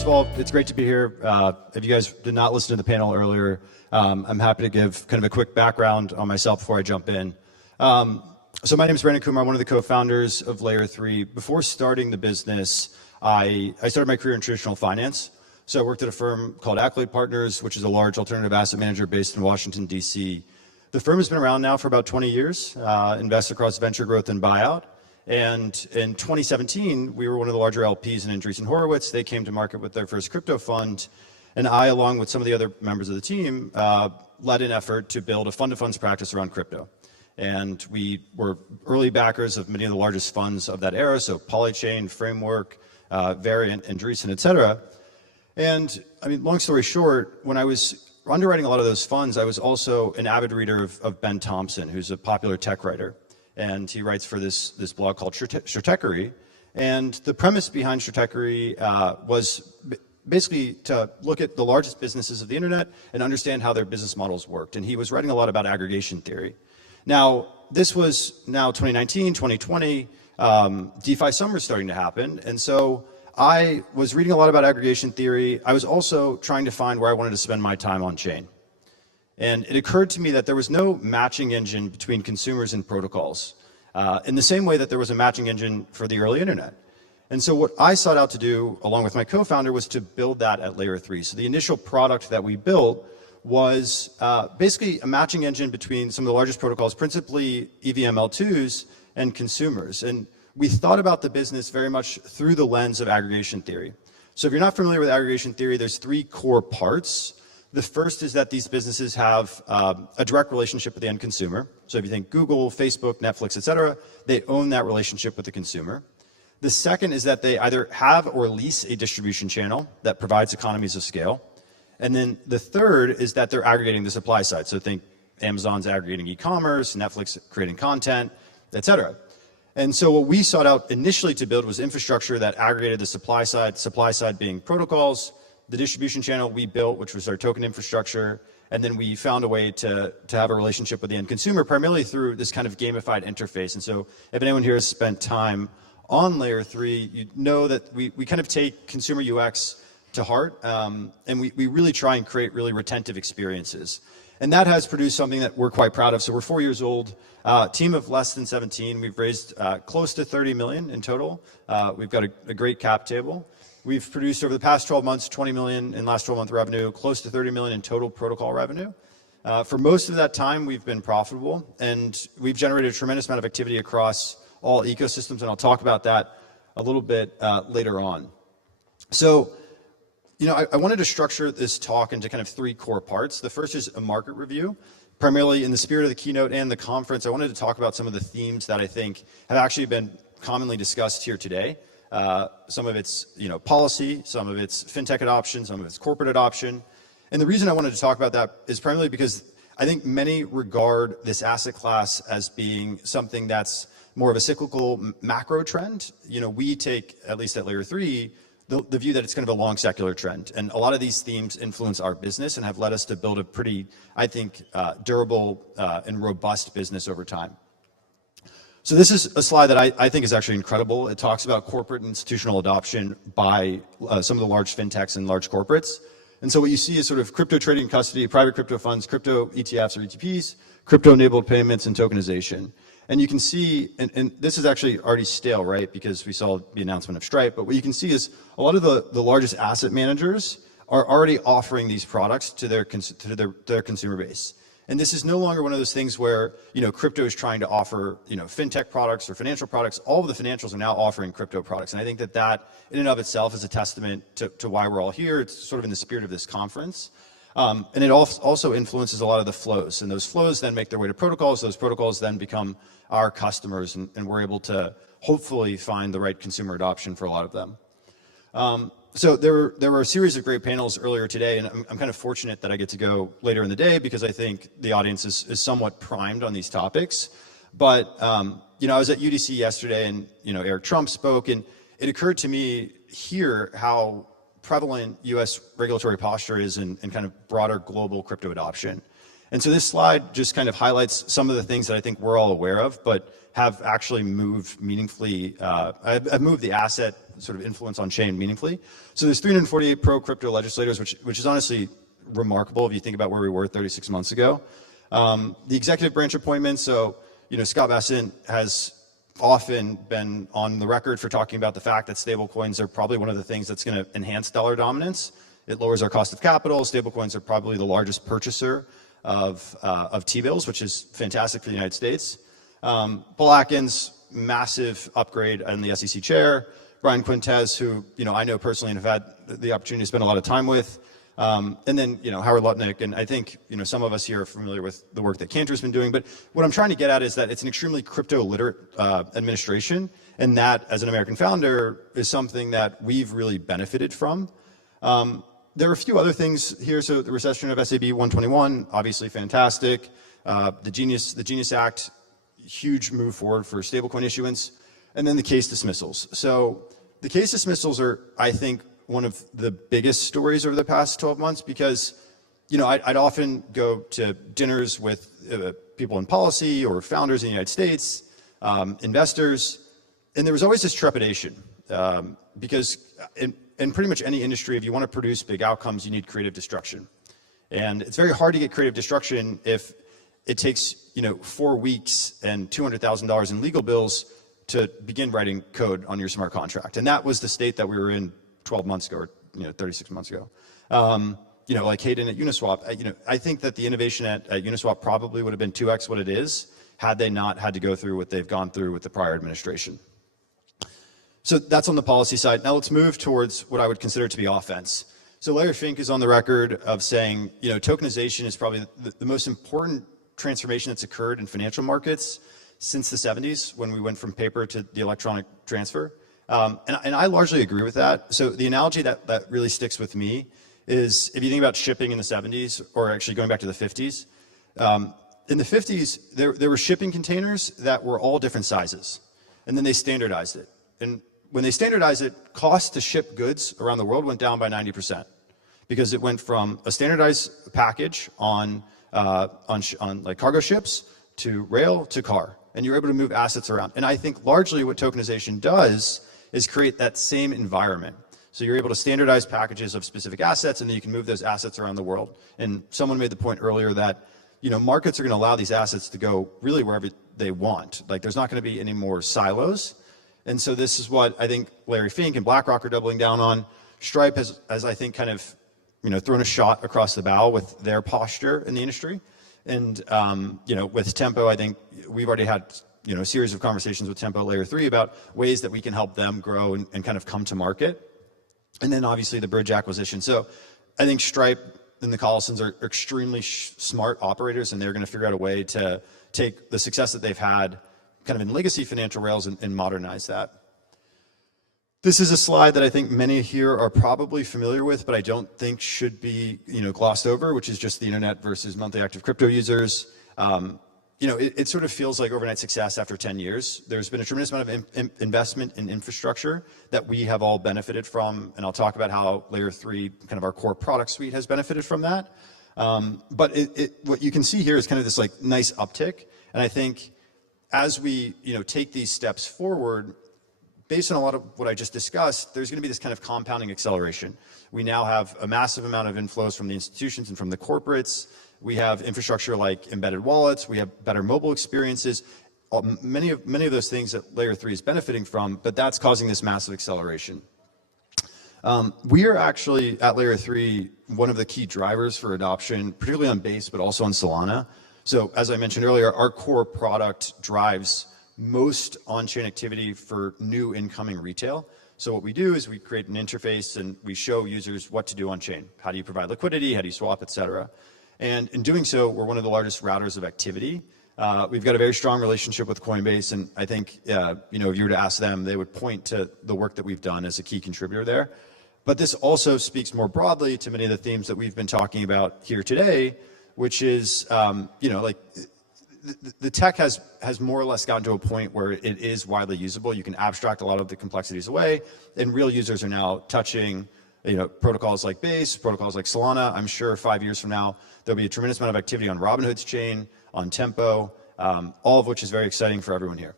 first of all, it's great to be here. If you guys did not listen to the panel earlier, I'm happy to give kind of a quick background on myself before I jump in. So my name is Kumar, one of the co-founders of Layer 3. Before starting the business, I started my career in traditional finance. So I worked at a firm called Accolade Partners, which is a large alternative asset manager based in Washington, D.C. The firm has been around now for about 20 years, invests across venture growth and buyout. And in 2017, we were one of the larger LPs in Andreessen Horowitz. They came to market with their first crypto fund. And I, along with some of the other members of the team, led an effort to build a fund-to-funds practice around crypto. And we were early backers of many of the largest funds of that era, so Polychain, Framework, Variant, Andreessen, et cetera. And I mean, long story short, when I was underwriting a lot of those funds, I was also an avid reader of Ben Thompson, who's a popular tech writer. And he writes for this blog called Stratechery. And the premise behind Stratechery was basically to look at the largest businesses of the internet and understand how their business models worked. And he was writing a lot about aggregation theory. Now, this was now 2019, 2020, DeFi summer is starting to happen. And so I was reading a lot about aggregation theory. I was also trying to find where I wanted to spend my time on chain. And it occurred to me that there was no matching engine between consumers and protocols, in the same way that there was a matching engine for the early internet. And so what I sought out to do, along with my co-founder, was to build that at Layer 3. So the initial product that we built was basically a matching engine between some of the largest protocols, principally EVM-L2s and consumers. And we thought about the business very much through the lens of aggregation theory. So if you're not familiar with aggregation theory, there's three core parts. The first is that these businesses have a direct relationship with the end consumer. So if you think Google, Facebook, Netflix, et cetera, they own that relationship with the consumer. The second is that they either have or lease a distribution channel that provides economies of scale. And then the third is that they're aggregating the supply side. So think Amazon's aggregating e-commerce, Netflix creating content, et cetera. And so what we sought out initially to build was infrastructure that aggregated the supply side being protocols, the distribution channel we built, which was our token infrastructure, and then we found a way to have a relationship with the end consumer, primarily through this kind of gamified interface. And so if anyone here has spent time on Layer 3, you know that we kind of take consumer UX to heart, and we really try and create really retentive experiences. And that has produced something that we're quite proud of. So we're 4 years old, team of less than 17. We've raised close to 30 million in total. We've got a great cap table. We've produced over the past 12 months, 20 million in last 12-month revenue, close to 30 million in total protocol revenue. For most of that time, we've been profitable, and we've generated a tremendous amount of activity across all ecosystems, and I'll talk about that a little bit later on. So, you know, I wanted to structure this talk into kind of three core parts. The first is a market review. Primarily in the spirit of the keynote and the conference, I wanted to talk about some of the themes that I think have actually been commonly discussed here today. Some of it's, policy, some of it's fintech adoption, some of it's corporate adoption. And the reason I wanted to talk about that is primarily because I think many regard this asset class as being something that's more of a cyclical macro trend. You know, we take, at least at Layer 3, the view that it's kind of a long secular trend. And a lot of these themes influence our business and have led us to build a pretty, I think, durable and robust business over time. So this is a slide that I think is actually incredible. It talks about corporate and institutional adoption by some of the large fintechs and large corporates. And so what you see is sort of crypto trading custody, private crypto funds, crypto ETFs or ETPs, crypto-enabled payments, and tokenization. And you can see, and this is actually already stale, right, because we saw the announcement of Stripe, but what you can see is a lot of the largest asset managers are already offering these products to their consumer base. And this is no longer one of those things where, crypto is trying to offer, fintech products or financial products. All of the financials are now offering crypto products. And I think that in and of itself is a testament to why we're all here. It's sort of in the spirit of this conference. And it also influences a lot of the flows. And those flows then make their way to protocols. Those protocols then become our customers. And we're able to hopefully find the right consumer adoption for a lot of them. So there were a series of great panels earlier today, and I'm kind of fortunate that I get to go later in the day because I think the audience is somewhat primed on these topics. But I was at UDC yesterday, and Eric Trump spoke, and it occurred to me here how prevalent U.S. regulatory posture is in kind of broader global crypto adoption. And so this slide just kind of highlights some of the things that I think we're all aware of, but have actually moved meaningfully, have moved the asset sort of influence on chain meaningfully. So there's 348 pro-crypto legislators, which is honestly remarkable if you think about where we were 36 months ago. The executive branch appointments, so Scott Bessent has often been on the record for talking about the fact that stablecoins are probably one of the things that's going to enhance dollar dominance. It lowers our cost of capital. Stablecoins are probably the largest purchaser of T-bills, which is fantastic for the United States. Paul Atkins, massive upgrade in the SEC chair. Brian Quintez, who I know personally and have had the opportunity to spend a lot of time with. And then Howard Lutnick, and I think some of us here are familiar with the work that Cantor's been doing. But what I'm trying to get at is that it's an extremely crypto literate administration, and that as an American founder is something that we've really benefited from. There are a few other things here. So the recession of SAB 121, obviously fantastic. The Genius Act, huge move forward for stablecoin issuance, and then the case dismissals. So the case dismissals are, I think, one of the biggest stories over the past 12 months because, I'd often go to dinners with people in policy or founders in the United States, investors, and there was always this trepidation because in pretty much any industry, if you want to produce big outcomes, you need creative destruction. And it's very hard to get creative destruction if it takes, 4 weeks and $200,000 in legal bills to begin writing code on your smart contract. And that was the state that we were in 12 months ago, or 36 months ago. Like Hayden at Uniswap, I think that the innovation at Uniswap probably would have been 2x what it is had they not had to go through what they've gone through with the prior administration. So that's on the policy side. Now let's move towards what I would consider to be offense. So Larry Fink is on the record of saying, tokenization is probably the most important transformation that's occurred in financial markets since the 70s when we went from paper to the electronic transfer. And I largely agree with that. So the analogy that really sticks with me is if you think about shipping in the 70s, or actually going back to the 50s, in the 50s, there were shipping containers that were all different sizes, and then they standardized it. And when they standardized it, cost to ship goods around the world went down by 90% because it went from a standardized package on like cargo ships to rail to car, and you're able to move assets around. And I think largely what tokenization does is create that same environment. So you're able to standardize packages of specific assets, and then you can move those assets around the world. And someone made the point earlier that markets are going to allow these assets to go really wherever they want. Like there's not going to be any more silos. And so this is what I think Larry Fink and BlackRock are doubling down on. Stripe has I think, kind of thrown a shot across the bow with their posture in the industry. And with Tempo, I think we've already had a series of conversations with Tempo Layer 3 about ways that we can help them grow and kind of come to market. And then obviously the Bridge acquisition. So I think Stripe and the Collisons are extremely smart operators, and they're going to figure out a way to take the success that they've had kind of in legacy financial rails and modernize that. This is a slide that I think many here are probably familiar with, but I don't think should be glossed over, which is just the internet versus monthly active crypto users. It sort of feels like overnight success after 10 years. There's been a tremendous amount of investment in infrastructure that we have all benefited from, and I'll talk about how Layer 3, kind of our core product suite, has benefited from that. But what you can see here is kind of this like nice uptick, and I think as we take these steps forward, based on a lot of what I just discussed, there's going to be this kind of compounding acceleration. We now have a massive amount of inflows from the institutions and from the corporates. We have infrastructure like embedded wallets. We have better mobile experiences. Many of those things that Layer 3 is benefiting from, but that's causing this massive acceleration. We are actually, at Layer 3, one of the key drivers for adoption, particularly on Base, but also on Solana. So as I mentioned earlier, our core product drives most on-chain activity for new incoming retail. So what we do is we create an interface and we show users what to do on-chain. How do you provide liquidity? How do you swap, et cetera? And in doing so, we're one of the largest routers of activity. We've got a very strong relationship with Coinbase, and I think if you were to ask them, they would point to the work that we've done as a key contributor there. But this also speaks more broadly to many of the themes that we've been talking about here today, which is the tech has more or less gotten to a point where it is widely usable. You can abstract a lot of the complexities away, and real users are now touching protocols like Base, protocols like Solana. I'm sure 5 years from now, there'll be a tremendous amount of activity on Robinhood's chain, on Tempo, all of which is very exciting for everyone here.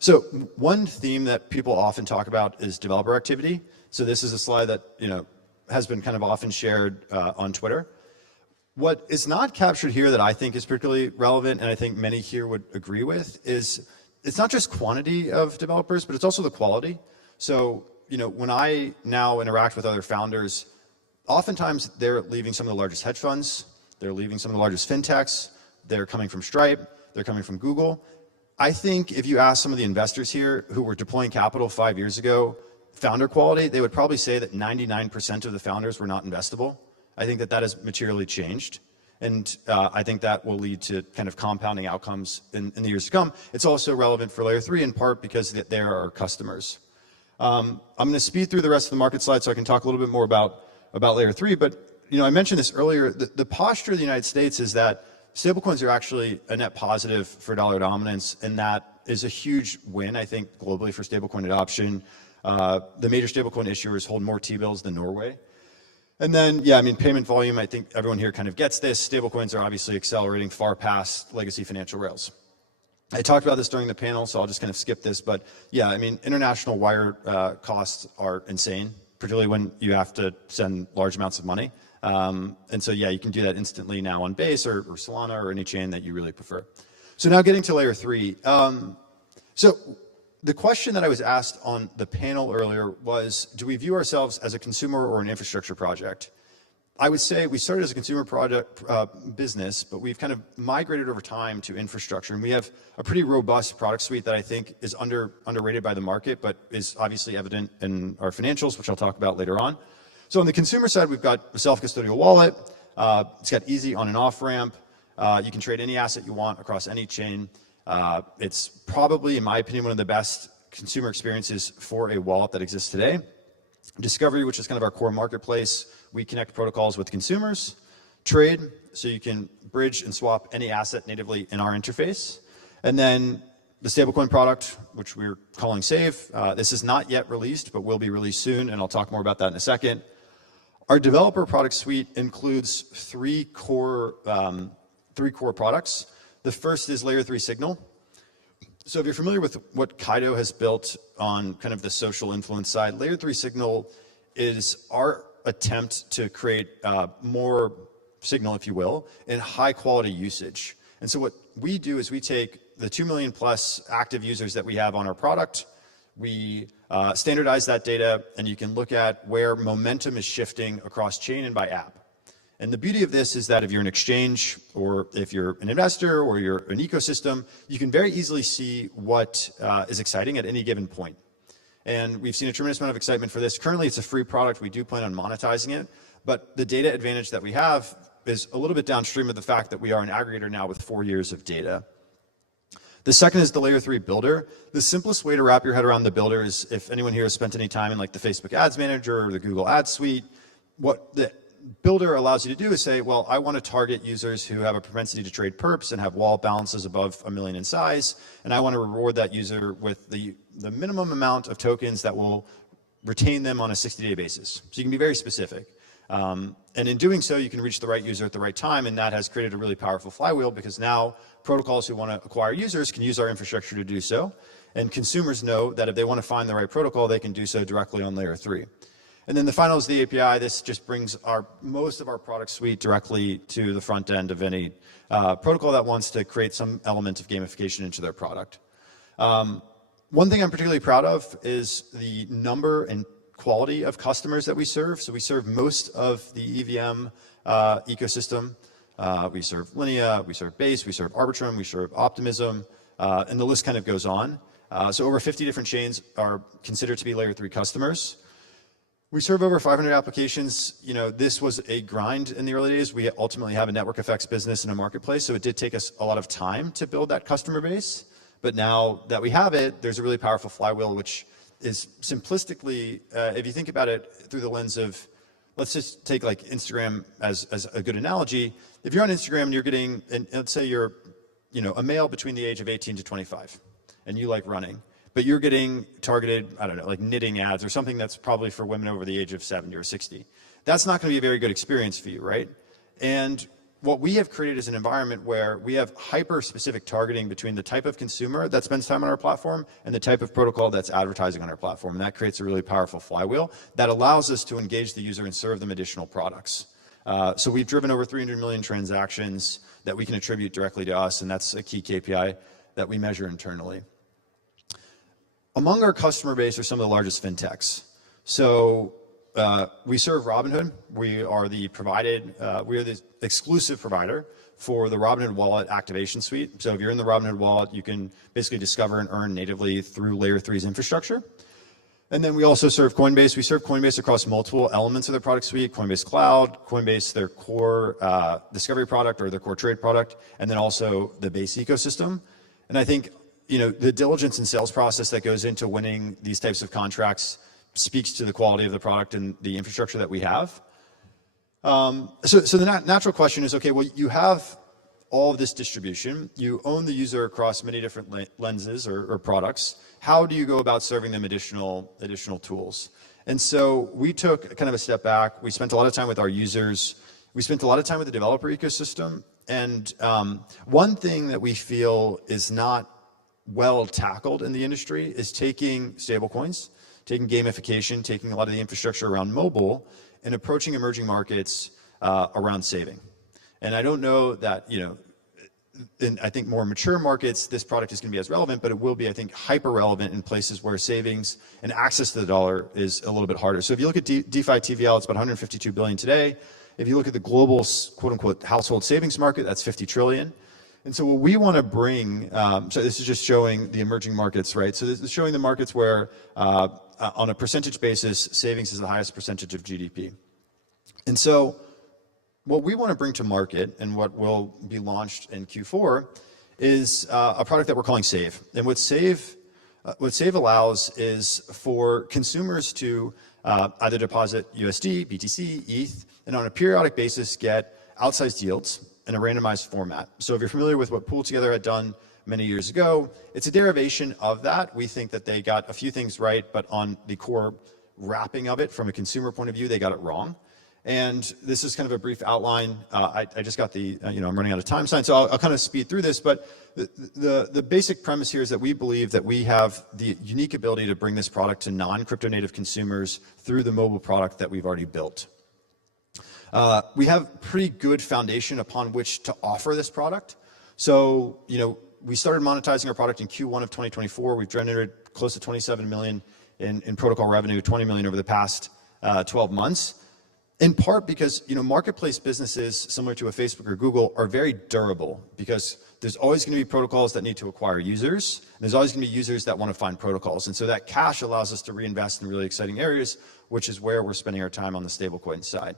So one theme that people often talk about is developer activity. So this is a slide that has been kind of often shared on Twitter. What is not captured here that I think is particularly relevant, and I think many here would agree with, is it's not just quantity of developers, but it's also the quality. So when I now interact with other founders, oftentimes they're leaving some of the largest hedge funds, they're leaving some of the largest fintechs, they're coming from Stripe, they're coming from Google. I think if you ask some of the investors here who were deploying capital 5 years ago, founder quality, they would probably say that 99% of the founders were not investable. I think that has materially changed. And I think that will lead to kind of compounding outcomes in the years to come. It's also relevant for layer 3 in part because they are our customers. I'm going to speed through the rest of the market slides so I can talk a little bit more about layer 3. But I mentioned this earlier. The posture of the United States is that stablecoins are actually a net positive for dollar dominance, and that is a huge win, I think, globally for stablecoin adoption. The major stablecoin issuers hold more T-bills than Norway. And then, payment volume, I think everyone here kind of gets this. Stablecoins are obviously accelerating far past legacy financial rails. I talked about this during the panel, so I'll just kind of skip this. But international wire costs are insane, particularly when you have to send large amounts of money. And so, you can do that instantly now on Base or Solana or any chain that you really prefer. So now getting to layer 3. So the question that I was asked on the panel earlier was, do we view ourselves as a consumer or an infrastructure project? I would say we started as a consumer product business, but we've kind of migrated over time to infrastructure. And we have a pretty robust product suite that I think is underrated by the market, but is obviously evident in our financials, which I'll talk about later on. So on the consumer side, we've got a self-custodial wallet. It's got easy on and off ramp. You can trade any asset you want across any chain. It's probably, in my opinion, one of the best consumer experiences for a wallet that exists today. Discovery, which is kind of our core marketplace, we connect protocols with consumers. Trade, so you can bridge and swap any asset natively in our interface. And then the stablecoin product, which we're calling Save. This is not yet released, but will be released soon, and I'll talk more about that in a second. Our developer product suite includes three core products. The first is Layer 3 Signal. So if you're familiar with what Kaido has built on kind of the social influence side, Layer 3 Signal is our attempt to create more signal, if you will, in high quality usage. And so what we do is we take the 2 million plus active users that we have on our product, we standardize that data, and you can look at where momentum is shifting across chain and by app. And the beauty of this is that if you're an exchange, or if you're an investor, or you're an ecosystem, you can very easily see what is exciting at any given point. And we've seen a tremendous amount of excitement for this. Currently, it's a free product. We do plan on monetizing it. But the data advantage that we have is a little bit downstream of the fact that we are an aggregator now with 4 years of data. The second is the Layer 3 Builder. The simplest way to wrap your head around the Builder is, if anyone here has spent any time in like the Facebook Ads Manager or the Google Ads Suite, what the Builder allows you to do is say, well, I want to target users who have a propensity to trade perps and have wallet balances above 1 million in size, and I want to reward that user with the minimum amount of tokens that will retain them on a 60-day basis. So you can be very specific. And in doing so, you can reach the right user at the right time, and that has created a really powerful flywheel because now protocols who want to acquire users can use our infrastructure to do so, and consumers know that if they want to find the right protocol, they can do so directly on Layer 3. And then the final is the API. This just brings most of our product suite directly to the front end of any protocol that wants to create some element of gamification into their product. One thing I'm particularly proud of is the number and quality of customers that we serve. So we serve most of the EVM ecosystem. We serve Linea, we serve Base, we serve Arbitrum, we serve Optimism, and the list kind of goes on. So over 50 different chains are considered to be Layer 3 customers. We serve over 500 applications. You know, this was a grind in the early days. We ultimately have a network effects business and a marketplace, so it did take us a lot of time to build that customer base. But now that we have it, there's a really powerful flywheel, which is simplistically, if you think about it through the lens of, let's just take like Instagram as a good analogy. If you're on Instagram and you're getting, and let's say you're, a male between the age of 18 to 25, and you like running, but you're getting targeted, I don't know, like knitting ads or something that's probably for women over the age of 70 or 60. That's not going to be a very good experience for you, right? And what we have created is an environment where we have hyper-specific targeting between the type of consumer that spends time on our platform and the type of protocol that's advertising on our platform. And that creates a really powerful flywheel that allows us to engage the user and serve them additional products. So we've driven over 300 million transactions that we can attribute directly to us, and that's a key KPI that we measure internally. Among our customer base are some of the largest fintechs. So we serve Robinhood. We are the exclusive provider for the Robinhood Wallet activation suite. So if you're in the Robinhood Wallet, you can basically discover and earn natively through Layer 3's infrastructure. And then we also serve Coinbase. We serve Coinbase across multiple elements of their product suite: Coinbase Cloud, Coinbase, their core discovery product or their core trade product, and then also the Base ecosystem. And I think the diligence and sales process that goes into winning these types of contracts speaks to the quality of the product and the infrastructure that we have. So the natural question is, okay, well, you have all of this distribution. You own the user across many different lenses or products. How do you go about serving them additional tools? And so we took kind of a step back. We spent a lot of time with our users. We spent a lot of time with the developer ecosystem. And one thing that we feel is not well tackled in the industry is taking stablecoins, taking gamification, taking a lot of the infrastructure around mobile, and approaching emerging markets around saving. And I don't know that, in I think more mature markets, this product is going to be as relevant, but it will be, I think, hyper relevant in places where savings and access to the dollar is a little bit harder. So if you look at DeFi TVL, it's about 152 billion today. If you look at the global, quote unquote, household savings market, that's 50 trillion. And so what we want to bring, so this is just showing the emerging markets, right? So this is showing the markets where, on a percentage basis, savings is the highest percentage of GDP. And so what we want to bring to market and what will be launched in Q4 is a product that we're calling Save. And what Save allows is for consumers to either deposit USD, BTC, ETH, and on a periodic basis get outsized yields in a randomized format. So if you're familiar with what Pool Together had done many years ago, it's a derivation of that. We think that they got a few things right, but on the core wrapping of it from a consumer point of view, they got it wrong. And this is kind of a brief outline. I just got I'm running out of time sign, so I'll kind of speed through this. But the basic premise here is that we believe that we have the unique ability to bring this product to non-crypto native consumers through the mobile product that we've already built. We have pretty good foundation upon which to offer this product. So, we started monetizing our product in Q1 of 2024. We've generated close to 27 million in protocol revenue, 20 million over the past 12 months. In part because, marketplace businesses similar to a Facebook or Google are very durable because there's always going to be protocols that need to acquire users. And there's always going to be users that want to find protocols. And so that cash allows us to reinvest in really exciting areas, which is where we're spending our time on the stablecoin side.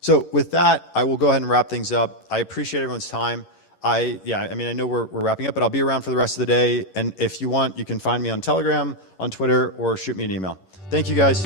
So with that, I will go ahead and wrap things up. I appreciate everyone's time. I know we're wrapping up, but I'll be around for the rest of the day. And if you want, you can find me on Telegram, on Twitter, or shoot me an email. Thank you, guys.